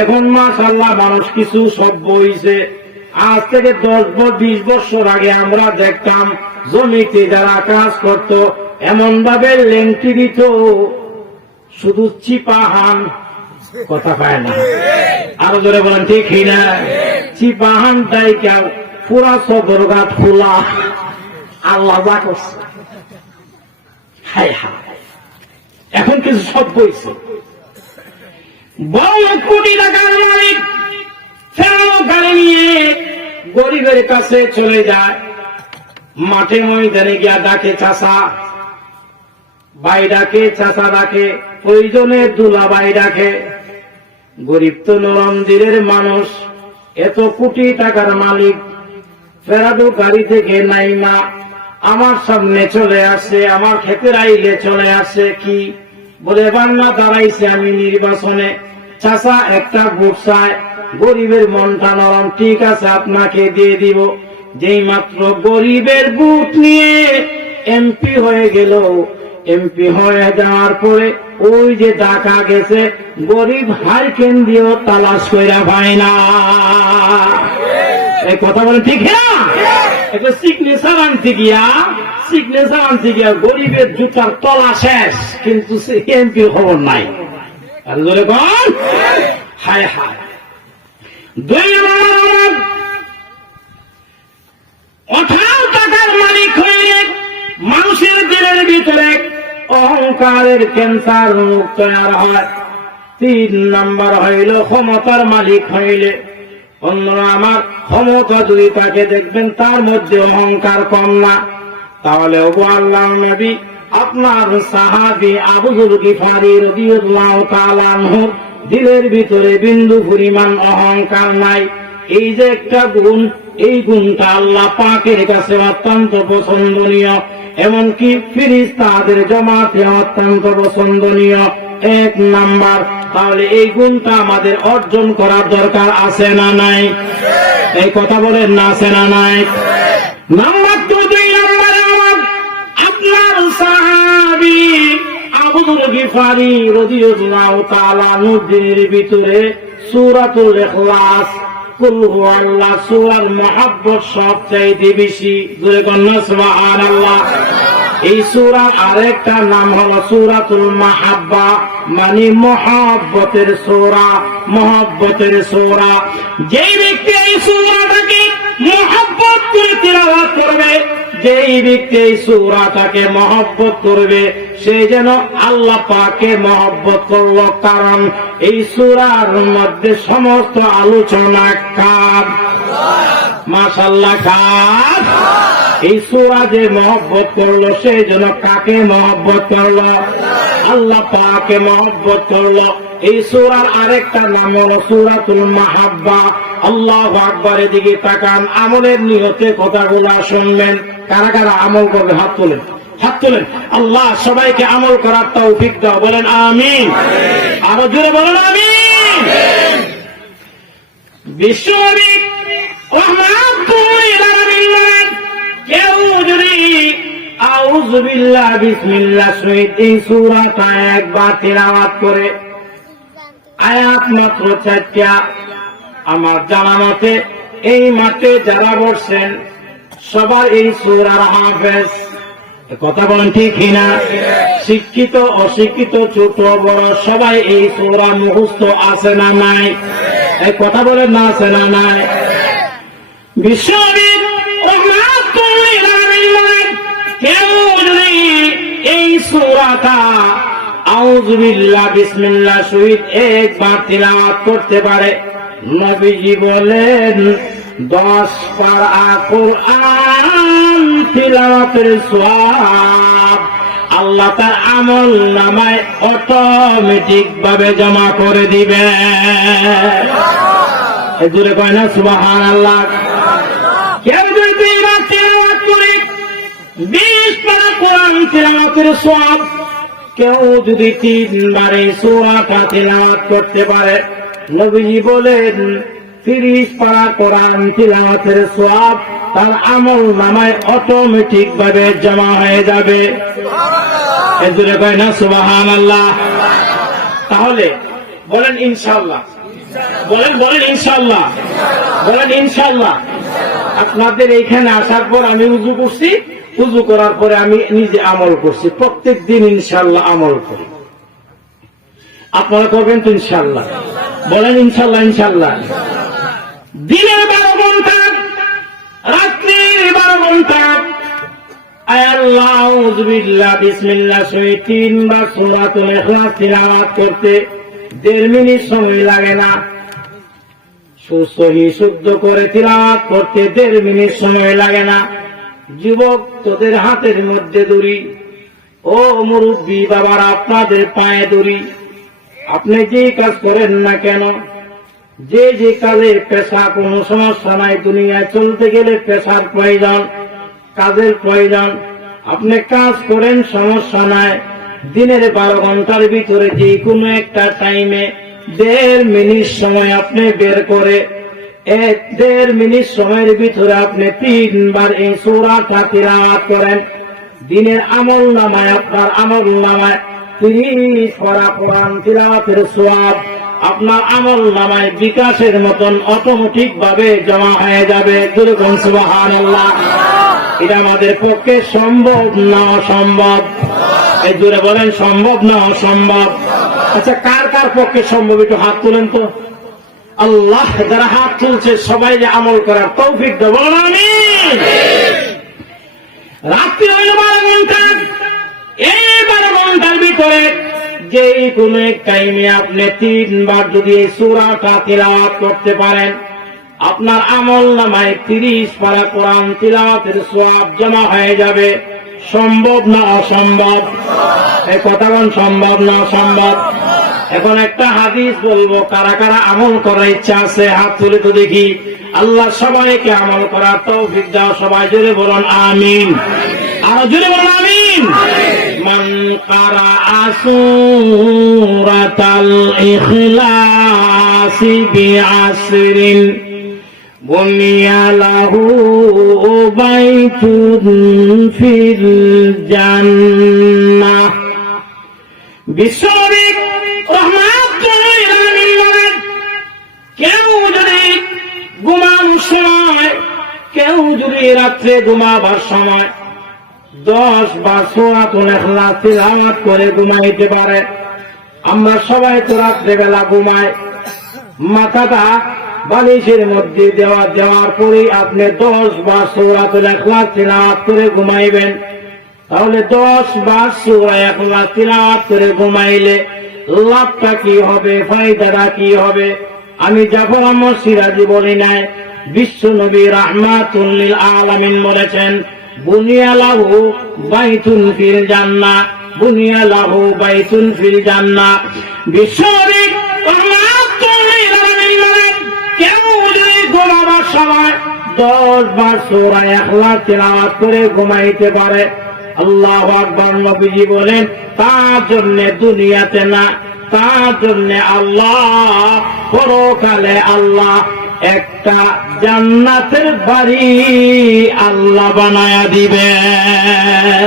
এখন মাশাআল্লাহ মানুষ কিছু সভ্য হইছে। আজ থেকে 10-20 বছর আগে আমরা দেখতাম জমিতে যারা কাজ করত এমন ভাবে লেংটি দিত, শুধু চিপাহান, কথা পায় না, আরো জোরে বলেন ঠিক না? চিপাহান তাই কেউ পুরা সদরঘাট খোলা। আল্লাহ যা করছে, হায় হায়। এখন কিছু সভ্য হইছে। বড় কোটি টাকার মালিক ফেরানো গাড়ি নিয়ে গরিবের কাছে চলে যায়, মাঠে ময়দানে গিয়া ডাকে চাচা, ভাই ডাকে, চাচা ডাকে, প্রয়োজনে দুলা ভাই ডাকে। গরিব তো নরম দিলের মানুষ, এত কোটি টাকার মালিক ফেরানো গাড়ি থেকে নাইমা আমার সামনে চলে আসে, আমার ক্ষেতের আইলে চলে আসে। কি বলে? বাংলা দাঁড়াইছে আমি নির্বাচনে, চাচা একটা ভোট চায়। গরিবের মনটা নরম, ঠিক আছে আপনাকে দিয়ে দিব। যেই মাত্র গরিবের ভোট নিয়ে এমপি হয়ে গেল, এমপি হয়ে যাওয়ার পরে ওই যে ডাকা গেছে, গরিব হারকেন দিয়েও তালাশ কইরা পায় না। এই কথা বলে ঠিক না? একটা সিগনেচার আনতে গিয়া গরিবের জুতার তলা শেষ, কিন্তু এমপির খবর নাই। আর জোরে বল, হায় হায়। 2 নম্বর, 18 টাকার মালিক হইলে মানুষের দিলের ভিতরে অহংকারের ক্যান্সার রোগ তৈরি হয়। 3 নম্বর হইল ক্ষমতার মালিক হইলে, অন্যরা আমার ক্ষমতা যদি তাকে দেখবেন তার মধ্যে অহংকার কম না। তাহলে ওগো আল্লাহর নবী, আপনার সাহাবী আবু যুর গিফারী রাদিয়াল্লাহু তাআলা আনহু দিলের ভিতরে বিন্দু পরিমাণ অহংকার নাই। এই যে একটা গুণ, এই গুণটা আল্লাহ পাকের কাছে অত্যন্ত পছন্দনীয়, এমনকি ফেরেশতাদের জমাতে অত্যন্ত পছন্দনীয়। 1 নাম্বার। তাহলে এই গুণটা আমাদের অর্জন করার দরকার আছে না নাই? এই কথা বলেন না, আছে না নাই? নাম্বার 2 নম্বরে আমার আপনার সাহাবী আবু যুর গিফারী রাদিয়াল্লাহু তাআলা আনহুর ভিতরে সূরাতুল ইখলাস, কুল হুয়াল্লাহ সূরার মহব্বত সবচাইতে বেশি। জোরে বলুন সুবহানাল্লাহ। এই সূরার আরেকটা নাম হলো সূরাতুল মাহাব্বা, মানে মহব্বতের সূরা, মহব্বতের সূরা। যেই ব্যক্তি এই সূরাটাকে মহব্বত করে তিলাওয়াত করবে, যেই ব্যক্তি এই সূরাটাকে মহব্বত করবে, সে যেন আল্লাহ পাকে মহব্বত করলো। কারণ এই সূরার মধ্যে সমস্ত আলোচনা কার? মাশাআল্লাহ, কার? এই সূরা যে মহব্বত করলো, সে যেন কাকে মহব্বত করলো? আল্লাহ পাকে মহব্বত করলো। এই সূরার আরেকটা নাম হলো সূরাতুল মাহাব্বা। আল্লাহু আকবার। এদিকে তাকান, আমলের নিয়তে কথাগুলো শুনবেন। কারা কারা আমল করবে হাত তোলেন, হাত তোলেন। আল্লাহ সবাইকে আমল করার তৌফিক দাও, বলেন আমিন। আরো জোরে বলেন আমিন। বিশ্বনবী রাহমাতুল লিল আলামিন কেউ যদি আউযু বিল্লাহ বিসমিল্লাহ সহিত এই সূরাটা একবার তিলাওয়াত করে, আয়াত মাত্র 4টা, আমার জানা মতে এই মাঠে যারা বসছেন সবার এই সূরার হাফেজ। কথা বলেন ঠিক না? শিক্ষিত অশিক্ষিত ছোট বড় সবাই এই সূরা মুখস্থ আছে না নাই? এই কথা বলেন না, আছে না নাই? বিশ্বনবী রাহমাতুল লিল আলামিন কেউ যদি এই সূরাটা আউযু বিল্লাহ বিসমিল্লাহ সহিত একবার তিলাওয়াত করতে পারে, নবীজি বলেন 10 পারা কুরআন তিলাওয়াতের সওয়াব আল্লাহ তার আমল নামায় অটোমেটিক ভাবে জমা করে দিবে। এজুরে কয় না সুবহানাল্লাহ। কেউ যদি তিলাওয়াত করে 20 পারা কোরআন তিলাওয়াতের সওয়াব, কেউ যদি 3 বারে সূরাটা তিলাওয়াত করতে পারে, নবীজি বলেন 30 পারা কোরআন তিলাওয়াতের সওয়াব তার আমল নামায় অটোমেটিক ভাবে জমা হয়ে যাবে। এজন্য কয় না সুবহানাল্লাহ। তাহলে বলেন ইনশাআল্লাহ। বলেন বলেন ইনশাআল্লাহ, বলেন ইনশাআল্লাহ। আপনাদের এইখানে আসার পর আমি উযু করছি, উযু করার পরে আমি নিজে আমল করছি, প্রত্যেক দিন ইনশাআল্লাহ আমল করি। আপনারা করবেন তো ইনশাআল্লাহ, বলেন ইনশাআল্লাহ ইনশাআল্লাহ। দিনের 12 ঘন্টা, রাত্রির 12 ঘন্টা আল্লাহ আউযু বিল্লাহ বিসমিল্লাহ সহি 3 বার সূরাতুল ইখলাস তিলাওয়াত করতে 1.5 মিনিট সময় লাগে না। সহি শুদ্ধ করে তিলাওয়াত করতে 1.5 মিনিট সময় লাগে না। যুবক, তোদের হাতের মধ্যে দড়ি, ও মুরব্বী বাবারা আপনাদের পায়ে দড়ি। আপনি যে কাজ করেন না কেন, যে যে কাজে পেশা, কোনো সমস্যা নাই, দুনিয়ায় চলতে গেলে পেশার প্রয়োজন, কাজের প্রয়োজন। আপনি কাজ করেন, সমস্যা নাই। দিনের 12 ঘন্টার ভিতরে যে কোনো একটা টাইমে 1.5 মিনিট সময় আপনি বের করে 1.5 মিনিট সময়ের ভিতরে আপনি 3 বার এই সূরাটা তিলাওয়াত করেন। দিনের আমল নামায়, আপনার আমল নামায় 30 পারা কোরআন তিলাওয়াতের সওয়াব আপনার আমল নামায় বিকাশের মতন অটোমেটিক ভাবে জমা হয়ে যাবে। যেরকম সুবহানাল্লাহ। এটা আমাদের পক্ষে সম্ভব না অসম্ভব? এই জোরে বলেন, সম্ভব না অসম্ভব? আচ্ছা, কার কার পক্ষে সম্ভব একটু হাত তুলেন তো। আল্লাহ, যারা হাত তুলছে সবাই যে আমল করার তৌফিক দেব, বলুন আমিন। রাত্রি হইল 12 ঘন্টা, এই 12 ঘন্টার ভিতরে যে কোনো এক টাইমে আপনি 3 বার যদি এই সূরাটা তিলাওয়াত করতে পারেন, আপনার আমল নামায় 30 পারা কোরআন তিলাওয়াতের সওয়াব জমা হয়ে যাবে। সম্ভব না অসম্ভব? এই কথা বলেন, সম্ভব না অসম্ভব? এখন একটা হাদিস বলবো, কারা কারা আমল করার ইচ্ছা আছে হাত তুলে তো দেখি। আল্লাহ সবাইকে আমল করার তৌফিক দাও। সবাই জোরে বলুন আমিন, আরো জোরে বলুন আমিন। মান কারাআ সূরাতাল ইখলাস বিআশরিন বুনিয়া লাহু বাইতুন ফিল জান্নাহ। বিশ্বনবী রাহমাতুল লিল আলামিন বলেন, কেউ যদি ঘুমানোর সময়, কেউ যদি রাত্রে ঘুমাবার সময় 10 বার সূরাতুল ইখলাস তিলাওয়াত করে ঘুমাইতে পারে। আমরা সবাই তো রাত্রে বেলা ঘুমাই, মাথাটা বালিশের মধ্যে দেওয়ার পরে আপনি 10 বার সূরাতুল ইখলাস তিলাওয়াত করে ঘুমাইবেন। তাহলে 10 বার সূরা ইখলাস তিলাওয়াত করে ঘুমাইলে লাভটা কি হবে, ফায়দাটা কি হবে? আমি জাফর আহমদ সিরাজি বলি নাই, বিশ্ব নবী রাহমাতুল লিল আলামিন বলেছেন, বুনিয়া লাহু বাইতুন ফিল জান্নাহ, বুনিয়া লাহু বাইতুন ফিল জান্নাহ। বিশ্ব নবী রাহমাতুল লিল আলামিন বলেন, কেউ যদি ঘুমাবার সময় 10 বার সূরা ইখলাস তিলাওয়াত করে ঘুমাইতে পারে, আল্লাহু আকবার। নবীজি বলেন, তার জন্য দুনিয়াতে না, তার জন্য আল্লাহ পরকালে আল্লাহ একটা জান্নাতের বাড়ি আল্লাহ বানায়া দিবেন।